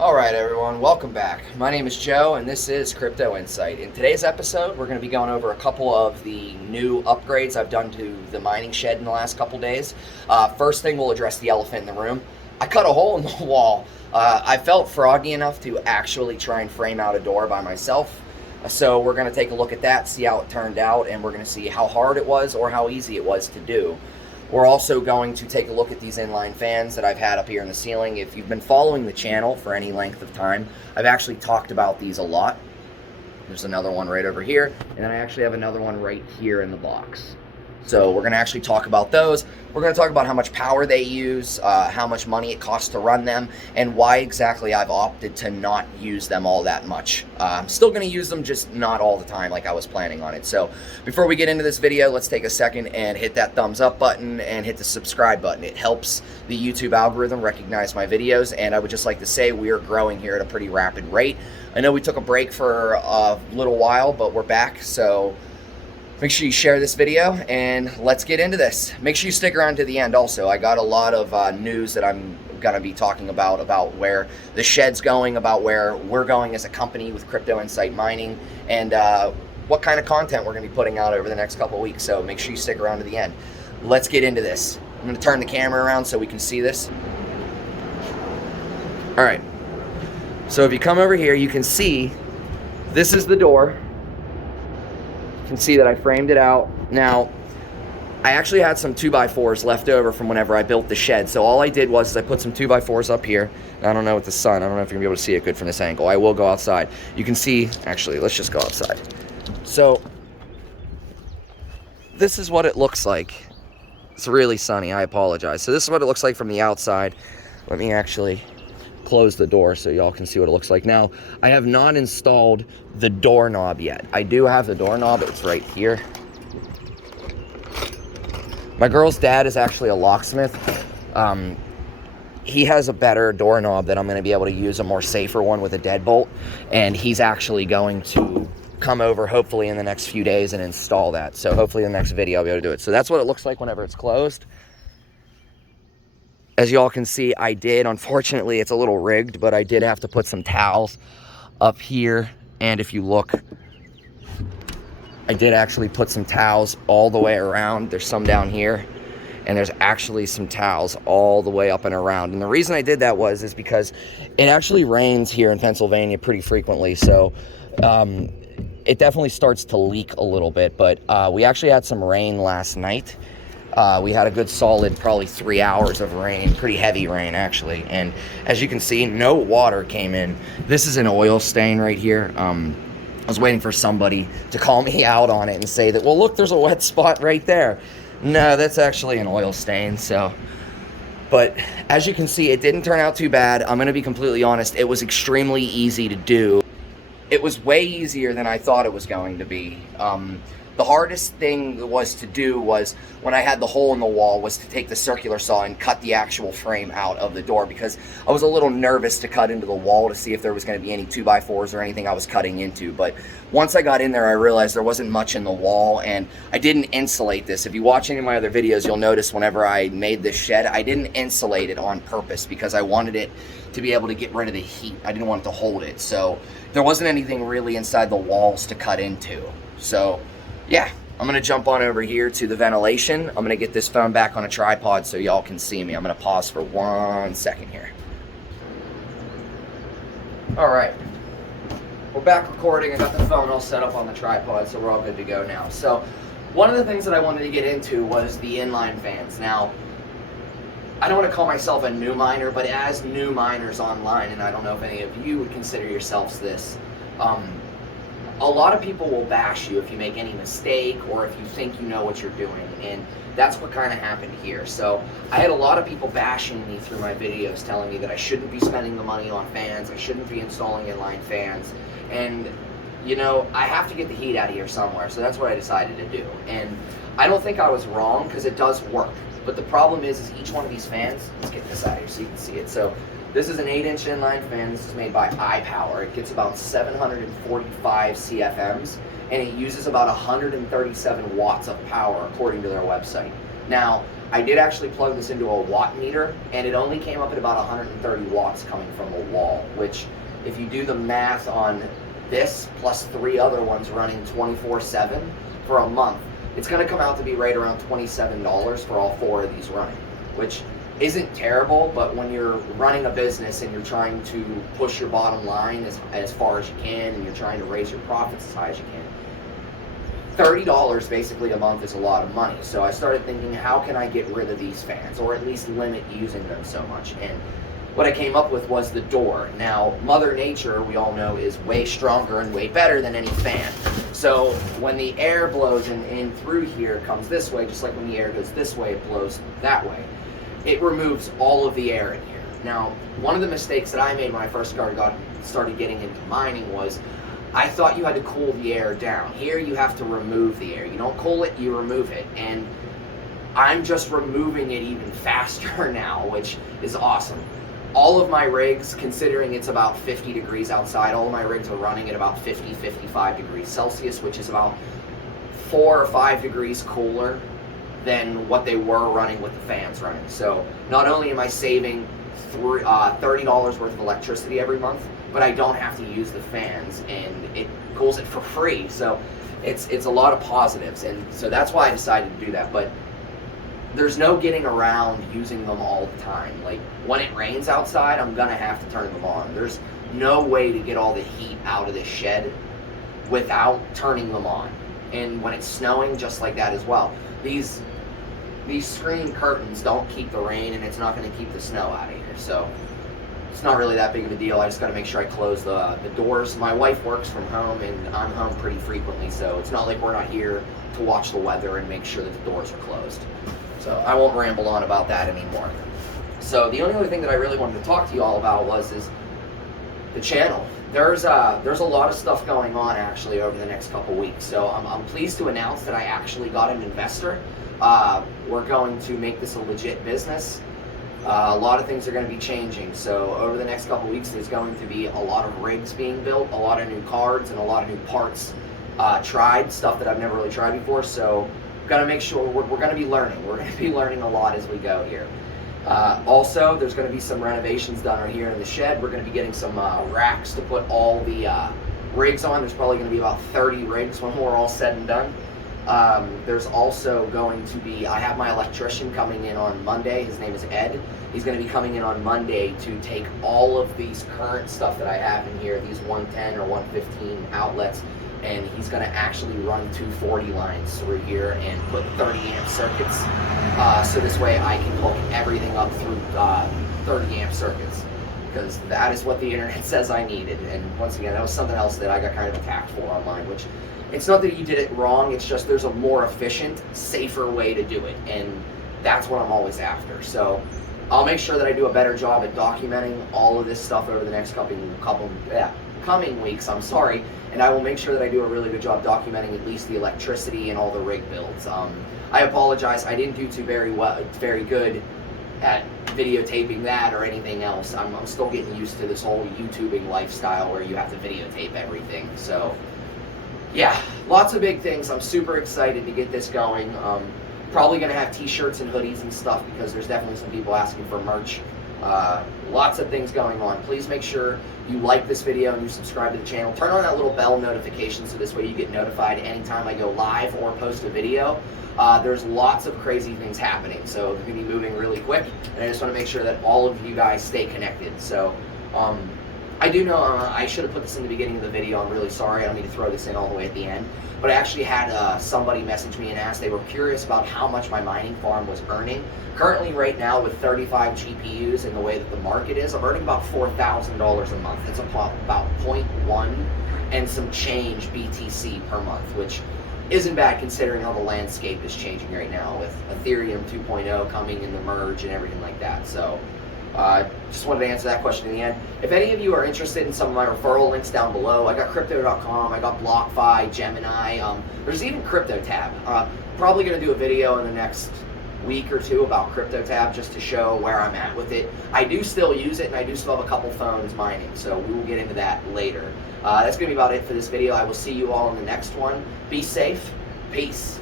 Alright everyone, welcome back. My name is Joe and this is Crypto Insight. In today's episode, we're going to be going over a couple of the new upgrades I've done to the mining shed in the last couple days. First thing, we'll address the elephant in the room. I cut a hole in the wall. I felt froggy enough to actually try and frame out a door by myself. So we're going to take a look at that, see how it turned out, and we're going to see how hard it was or how easy it was to do. We're also going to take a look at these inline fans that I've had up here in the ceiling. If you've been following the channel for any length of time, I've actually talked about these a lot. There's another one right over here, and then I actually have another one right here in the box. So we're going to actually talk about those. We're going to talk about how much power they use, how much money it costs to run them, and why exactly I've opted to not use them all that much. I'm still going to use them, just not all the time like I was planning on it. So before we get into this video, let's take a second and hit that thumbs up button and hit the subscribe button. It helps the YouTube algorithm recognize my videos, and I would just like to say we are growing here at a pretty rapid rate. I know we took a break for a little while, but we're back, so make sure you share this video and let's get into this. Make sure you stick around to the end also. I got a lot of news that I'm going to be talking about where the shed's going, about where we're going as a company with Crypto Insight Mining, and what kind of content we're going to be putting out over the next couple of weeks. So make sure you stick around to the end. Let's get into this. I'm going to turn the camera around so we can see this. All right. So if you come over here, you can see this is the door. You can see that I framed it out. Now, I actually had some 2x4s left over from whenever I built the shed. So all I did was I put some 2x4s up here. I don't know with the sun. I don't know if you're going to be able to see it good from this angle. I will go outside. You can see, actually, let's just go outside. So this is what it looks like. It's really sunny. I apologize. So this is what it looks like from the outside. Let me actually close the door so y'all can see what it looks like. Now, I have not installed the doorknob yet. I do have the doorknob. It's right here. My girl's dad is actually a locksmith. He has a better doorknob that I'm going to be able to use, a more safer one with a deadbolt, and he's actually going to come over hopefully in the next few days and install that. So hopefully in the next video I'll be able to do it. So that's what it looks like whenever it's closed. As y'all can see, I did, unfortunately, it's a little rigged, but I did have to put some towels up here. And if you look, I did actually put some towels all the way around. There's some down here, and there's actually some towels all the way up and around. And the reason I did that is because it actually rains here in Pennsylvania pretty frequently. So it definitely starts to leak a little bit, but we actually had some rain last night. We had a good solid probably 3 hours of rain, pretty heavy rain actually, and as you can see, no water came in. This is an oil stain right here. I was waiting for somebody to call me out on it and say that, well, look, there's a wet spot right there. No, that's actually an oil stain. So, but as you can see, it didn't turn out too bad. I'm going to be completely honest, it was extremely easy to do. It was way easier than I thought it was going to be. The hardest thing was to do was, when I had the hole in the wall, was to take the circular saw and cut the actual frame out of the door, because I was a little nervous to cut into the wall to see if there was going to be any 2x4s or anything I was cutting into. But once I got in there, I realized there wasn't much in the wall, and I didn't insulate this. If you watch any of my other videos, you'll notice whenever I made this shed, I didn't insulate it on purpose because I wanted it to be able to get rid of the heat. I didn't want it to hold it. So there wasn't anything really inside the walls to cut into. So yeah, I'm going to jump on over here to the ventilation. I'm going to get this phone back on a tripod so y'all can see me. I'm going to pause for 1 second here. All right. We're back recording. I got the phone all set up on the tripod, so we're all good to go now. So one of the things that I wanted to get into was the inline fans. Now, I don't want to call myself a new miner, but as new miners online, and I don't know if any of you would consider yourselves this, a lot of people will bash you if you make any mistake or if you think you know what you're doing, and that's what kind of happened here. So I had a lot of people bashing me through my videos, telling me that I shouldn't be spending the money on fans, I shouldn't be installing inline fans, and you know, I have to get the heat out of here somewhere, so that's what I decided to do. And I don't think I was wrong, because it does work, but the problem is each one of these fans, let's get this out of here so you can see it. So this is an 8-inch inline fan. This is made by iPower. It gets about 745 CFMs, and it uses about 137 watts of power according to their website. Now, I did actually plug this into a watt meter, and it only came up at about 130 watts coming from the wall, which if you do the math on this plus 3 other ones running 24/7 for a month, it's going to come out to be right around $27 for all 4 of these running, which isn't terrible, but when you're running a business and you're trying to push your bottom line as far as you can, and you're trying to raise your profits as high as you can, $30 basically a month is a lot of money. So I started thinking, how can I get rid of these fans, or at least limit using them so much? And what I came up with was the door. Now, Mother Nature, we all know, is way stronger and way better than any fan. So when the air blows in through here, it comes this way, just like when the air goes this way, it blows that way. It removes all of the air in here. Now, one of the mistakes that I made when I first started getting into mining was I thought you had to cool the air down. Here you have to remove the air. You don't cool it, you remove it. And I'm just removing it even faster now, which is awesome. All of my rigs, considering it's about 50 degrees outside, all of my rigs are running at about 50, 55 degrees Celsius, which is about 4 or 5 degrees cooler than what they were running with the fans running. So not only am I saving $30 worth of electricity every month, but I don't have to use the fans, and it cools it for free. So it's a lot of positives, and so that's why I decided to do that. But there's no getting around using them all the time. Like when it rains outside, I'm gonna have to turn them on. There's no way to get all the heat out of this shed without turning them on. And when it's snowing, just like that as well. These screen curtains don't keep the rain, and it's not gonna keep the snow out of here. So it's not really that big of a deal. I just got to make sure I close the doors. My wife works from home, and I'm home pretty frequently, so it's not like we're not here to watch the weather and make sure that the doors are closed. So I won't ramble on about that anymore. So the only other thing that I really wanted to talk to you all about is the channel. There's a lot of stuff going on actually over the next couple weeks. So I'm pleased to announce that I actually got an investor. We're going to make this a legit business. A lot of things are going to be changing, so over the next couple weeks there's going to be a lot of rigs being built, a lot of new cards, and a lot of new parts tried, stuff that I've never really tried before. So we've got to make sure we're going to be learning. We're going to be learning a lot as we go here. Also, there's going to be some renovations done right here in the shed. We're going to be getting some racks to put all the rigs on. There's probably going to be about 30 rigs when we're all said and done. There's also going to be, I have my electrician coming in on Monday. His name is Ed. He's going to be coming in on Monday to take all of these current stuff that I have in here, these 110 or 115 outlets, and he's going to actually run 240 lines through here and put 30 amp circuits. So this way I can hook everything up through 30 amp circuits, because that is what the internet says I needed. And once again, that was something else that I got kind of attacked for online, which it's not that you did it wrong, it's just there's a more efficient, safer way to do it, and that's what I'm always after. So I'll make sure that I do a better job at documenting all of this stuff over the next coming weeks, and I will make sure that I do a really good job documenting at least the electricity and all the rig builds. I apologize, I didn't do very good at videotaping that or anything else. I'm still getting used to this whole YouTubing lifestyle where you have to videotape everything. So yeah, lots of big things. I'm super excited to get this going. Probably going to have t-shirts and hoodies and stuff, because there's definitely some people asking for merch. Lots of things going on. Please make sure you like this video and you subscribe to the channel. Turn on that little bell notification so this way you get notified anytime I go live or post a video. There's lots of crazy things happening, so they're going to be moving really quick, and I just want to make sure that all of you guys stay connected. So I do know I should have put this in the beginning of the video. I'm really sorry. I don't mean to throw this in all the way at the end. But I actually had somebody message me and ask. They were curious about how much my mining farm was earning. Currently, right now, with 35 GPUs and the way that the market is, I'm earning about $4,000 a month. That's about 0.1 and some change BTC per month, which isn't bad considering how the landscape is changing right now with Ethereum 2.0 coming in the merge and everything like that. So just wanted to answer that question in the end. If any of you are interested in some of my referral links down below, I got crypto.com, I got BlockFi, Gemini, there's even CryptoTab. Probably going to do a video in the next week or two about CryptoTab just to show where I'm at with it. I do still use it, and I do still have a couple phones mining, so we will get into that later. That's going to be about it for this video. I will see you all in the next one. Be safe. Peace.